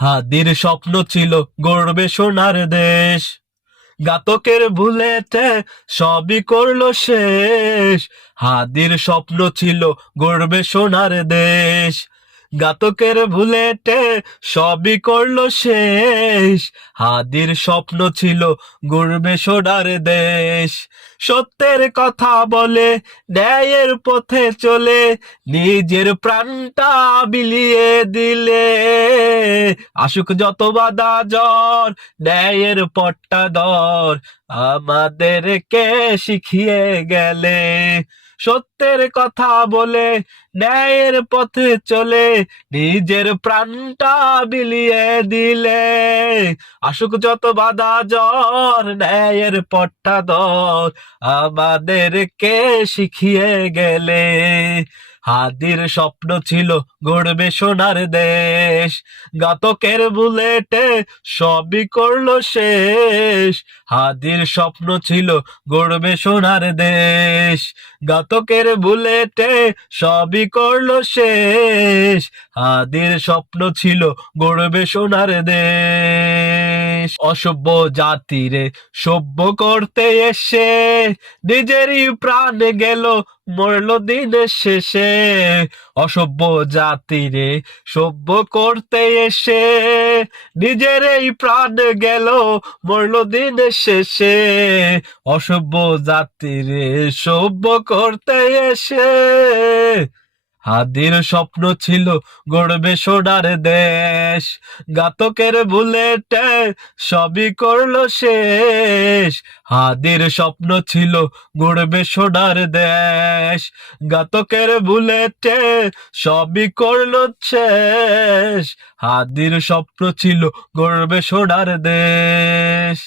হাদির স্বপ্ন ছিল গড়বে সোনার দেশ, ঘাতকের ভুলেতে সবই করলো শেষ। হাদির স্বপ্ন ছিল গড়বে সোনার দেশ, ঘাতকের ভুলেতে সবই করলো শেষ। হাদির স্বপ্ন ছিল গড়বে সোনার দেশ। সত্যের কথা বলে, ন্যায়ের পথে চলে, নিজের প্রাণটা বিলিয়ে দিলে। আসুক যত বাধা জ্বর, ন্যায়ের পথটা ধর, আমাদেরকে শিখিয়ে গেলে। সত্যের কথা বলে, ন্যায়ের পথে চলে, নিজের প্রাণটা বিলিয়ে দিলে। আসুক যত বাধা জ্বর, ন্যায়ের পথটা ধর, আমাদেরকে শিখিয়ে গেলে। হাদির স্বপ্ন ছিল গড়বে সোনার দেশ, ঘাতকের বুলেটে সবই করলো শেষ। হাদির স্বপ্ন ছিল গড়বে সোনার দেশ, ঘাতকের বুলেটে সবই করলো শেষ। হাদির স্বপ্ন ছিল গড়বে সোনার দেশ। অসভ্য জাতিরে সভ্য করতে এসে নিজেরই প্রাণ গেল মরলো দিন শেষে। অসভ্য জাতিরে সভ্য করতে এসে নিজের এই প্রাণ গেল মরলো দিন শেষে। অসভ্য জাতিরে সভ্য করতে এসে হাদির স্বপ্ন ছিল গড়বে সোনার দেশ, ঘাতকের বুলেটে সবই করলো শেষ। হাদির স্বপ্ন ছিল গড়বে সোনার দেশ, ঘাতকের বুলেটে সবই করলো শেষ। হাদির স্বপ্ন ছিল গড়বে সোনার দেশ।